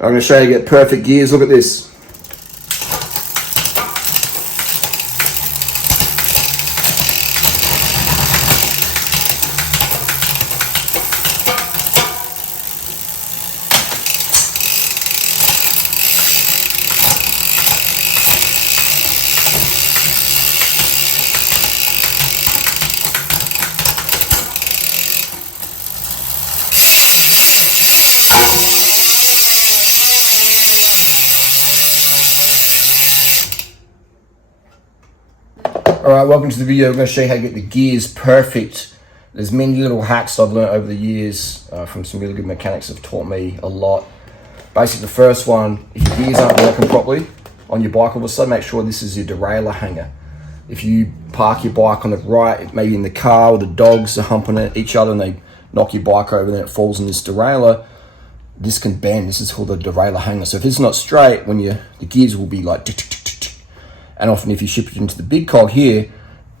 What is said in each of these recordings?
I'm going to show you to get perfect gears. Look at this. Alright, welcome to the video. I'm going to show you how to get the gears perfect. There's many little hacks I've learned over the years from some really good mechanics that have taught me a lot. Basically, the first one, if your gears aren't working properly on your bike all of a sudden, make sure this is your derailleur hanger. If you park your bike on the right, maybe in the car, or the dogs are humping at each other and they knock your bike over and then it falls in this derailleur, this can bend. This is called the derailleur hanger. So if it's not straight, when the gears will be like tick, tick, tick, tick, tick. And often if you shift it into the big cog here,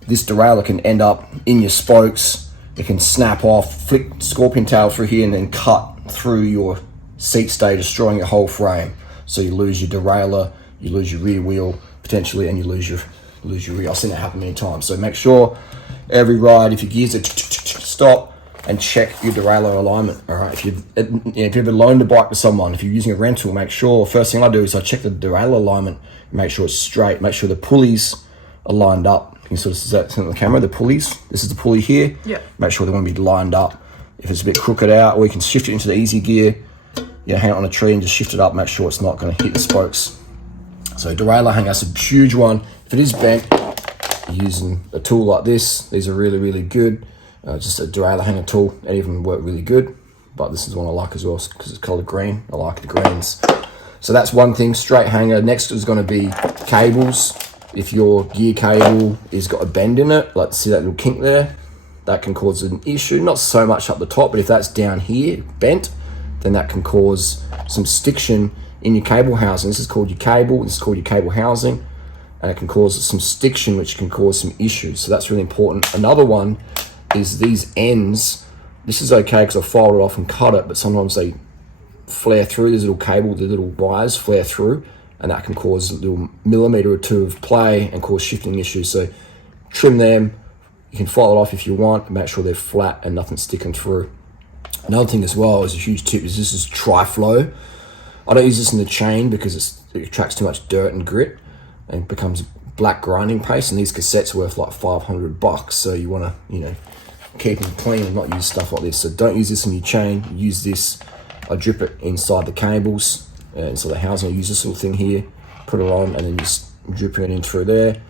this derailleur can end up in your spokes. It can snap off, flick scorpion tail through here and then cut through your seat stay, destroying your whole frame. So you lose your derailleur, you lose your rear wheel potentially, and you lose your rear. I've seen that happen many times. So make sure every ride, if your gears are stop and check your derailleur alignment. All right, if you've ever loaned a bike to someone, if you're using a rental, make sure, first thing I do is I check the derailleur alignment, make sure it's straight, make sure the pulleys are lined up. You can sort of see that on the camera, the pulleys. This is the pulley here. Yeah. Make sure they want to be lined up. If it's a bit crooked out, or you can shift it into the easy gear, hang it on a tree and just shift it up, make sure it's not going to hit the spokes. So derailleur hanger, that's a huge one. If it is bent, using a tool like this, these are really, really good. Just a derailleur hanger tool, and even work really good. But this is one I like as well because it's colored green. I like the greens. So that's one thing, straight hanger. Next is going to be cables. If your gear cable has got a bend in it, like see that little kink there, that can cause an issue. Not so much up the top, but if that's down here, bent, then that can cause some stiction in your cable housing. This is called your cable, this is called your cable housing, and it can cause some stiction, which can cause some issues. So that's really important. Another one is these ends. This is okay because I filed it off and cut it, but sometimes they flare through. This little cable, the little wires flare through, and that can cause a little millimeter or two of play and cause shifting issues. So trim them. You can file it off if you want, and make sure they're flat and nothing's sticking through. Another thing as well is a huge tip is this is tri-flow. I don't use this in the chain because it attracts too much dirt and grit and it becomes black grinding paste, and these cassettes are worth like $500. So you want to, keep them clean and not use stuff like this. So don't use this in your chain. Use this. I drip it inside the cables. And so the housing, I use this little thing here, put it on, and then just drip it in through there.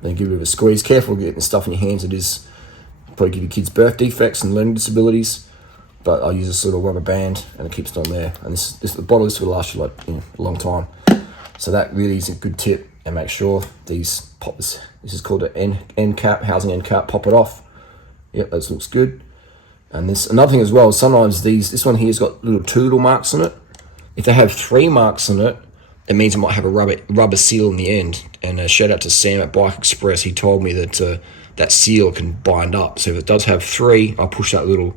Then give it a bit of a squeeze. Careful getting stuff in your hands. It is probably give your kids birth defects and learning disabilities. But I use this little rubber band, and it keeps it on there. And the bottle is will last you a long time. So that really is a good tip. And make sure these pop this. This is called an end cap, housing end cap. Pop it off. Yep, that looks good. And this another thing as well. Sometimes this one here's got two little marks on it. If they have 3 marks on it, it means it might have a rubber seal in the end. And shout out to Sam at Bike Express. He told me that that seal can bind up. So if it does have 3, I'll push that little.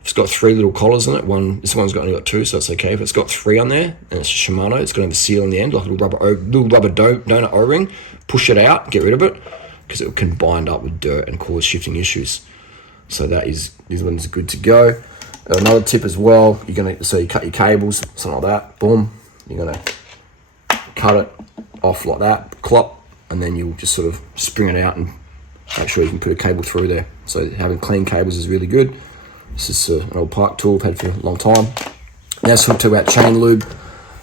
If it's got 3 little collars on it, this one's only got 2, so it's okay. If it's got 3 on there and it's a Shimano, it's going to have a seal in the end, like a little rubber donut O-ring. Push it out, get rid of it, because it can bind up with dirt and cause shifting issues. So these ones are good to go. Another tip as well, you cut your cables, something like that, boom, you're gonna cut it off like that, clop, and then you'll just sort of spring it out and make sure you can put a cable through there. So having clean cables is really good. This is an old park tool I've had for a long time. Now let's talk about chain lube.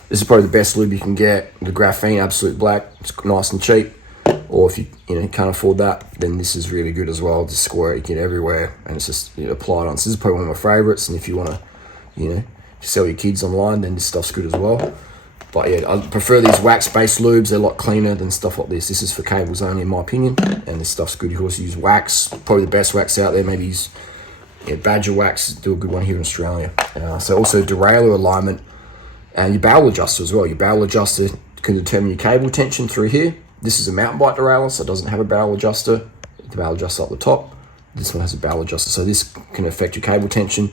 This is probably the best lube you can get. The graphene, absolute black, it's nice and cheap. Or if you can't afford that, then this is really good as well. Just square it, you get it everywhere, and it's just applied on. So this is probably one of my favorites. And if you want to, sell your kids online, then this stuff's good as well. But yeah, I prefer these wax-based lubes. They're a lot cleaner than stuff like this. This is for cables only, in my opinion. And this stuff's good. You can also use wax, probably the best wax out there. Maybe use Badger wax. Do a good one here in Australia. So also derailleur alignment, and your barrel adjuster as well. Your barrel adjuster can determine your cable tension through here. This is a mountain bike derailleur, so it doesn't have a barrel adjuster. The barrel adjuster up the top. This one has a barrel adjuster, so this can affect your cable tension.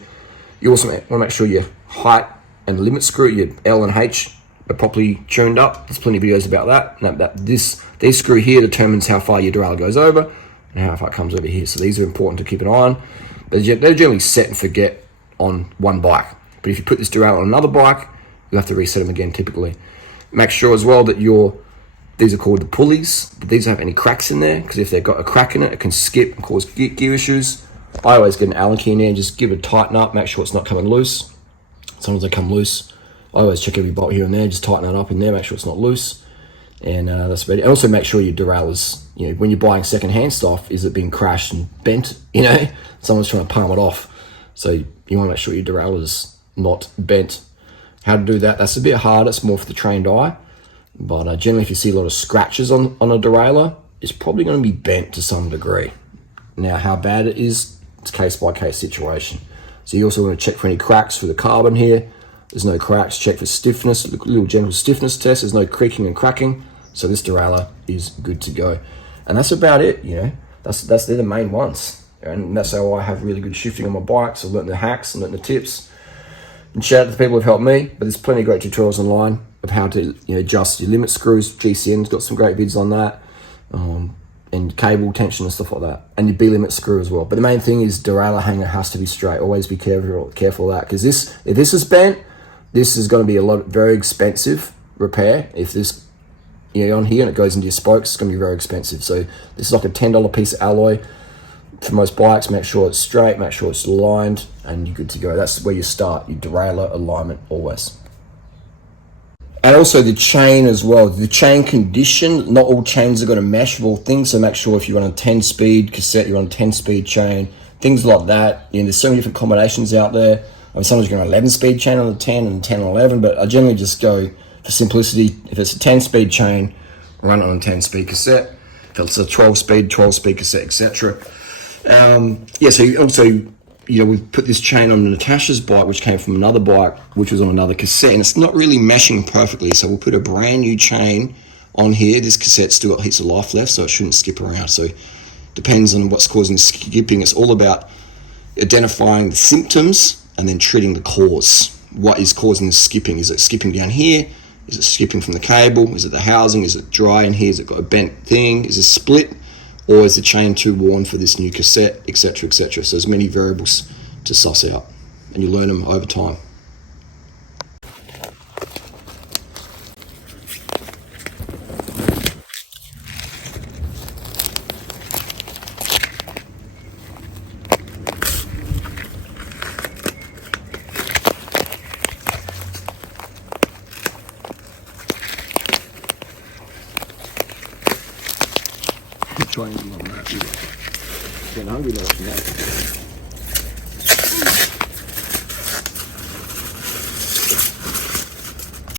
You also want to make sure your height and the limit screw, your L and H, are properly tuned up. There's plenty of videos about that. This screw here determines how far your derailleur goes over and how far it comes over here. So these are important to keep an eye on. But they're generally set and forget on one bike. But if you put this derailleur on another bike, you'll have to reset them again typically. Make sure as well that these are called the pulleys, but these don't have any cracks in there, because if they've got a crack in it, it can skip and cause gear issues. I always get an Allen key in there and just give it a tighten up, make sure it's not coming loose. Sometimes they come loose. I always check every bolt here and there, just tighten it up in there, make sure it's not loose. And that's about it. And also make sure your derailleur's, when you're buying second-hand stuff, is it being crashed and bent, someone's trying to palm it off. So you want to make sure your derailleur's not bent. How to do that, that's a bit hard, it's more for the trained eye. But generally, if you see a lot of scratches on a derailleur, it's probably going to be bent to some degree. Now, how bad it is, it's case-by-case situation. So you also want to check for any cracks through the carbon here. There's no cracks. Check for stiffness, a little general stiffness test. There's no creaking and cracking. So this derailleur is good to go. And that's about it, they're the main ones. And that's how I have really good shifting on my bikes. I've learned the hacks and learned the tips. And shout out to the people who've helped me, but there's plenty of great tutorials online of how to adjust your limit screws. GCN's got some great vids on that, and cable tension and stuff like that, and your B-limit screw as well. But the main thing is derailleur hanger has to be straight. Always be careful of that, because if this is bent, this is going to be very expensive repair. If this on here and it goes into your spokes, it's going to be very expensive. So this is like a $10 piece of alloy. For most bikes, make sure it's straight, make sure it's aligned, and you're good to go. That's where you start, your derailleur alignment always. And also the chain as well. The chain condition, not all chains are going to mesh with all things, so make sure if you run a 10-speed cassette, you run a 10-speed chain, things like that. There's so many different combinations out there. Sometimes you can run an 11-speed chain on the 10 and 10 on 11, but I generally just go for simplicity. If it's a 10-speed chain, run it on a 10-speed cassette. If it's a 12-speed cassette, etc. So we've put this chain on Natasha's bike, which came from another bike, which was on another cassette, and it's not really meshing perfectly. So we'll put a brand new chain on here. This cassette's still got heaps of life left, so it shouldn't skip around. So depends on what's causing skipping. It's all about identifying the symptoms and then treating the cause. What is causing the skipping? Is it skipping down here? Is it skipping from the cable? Is it the housing? Is it dry in here? Is it got a bent thing? Is it split? Or is the chain too worn for this new cassette, etc., etc. So there's many variables to suss out, and you learn them over time. Trying to do that. Getting hungry now watching that.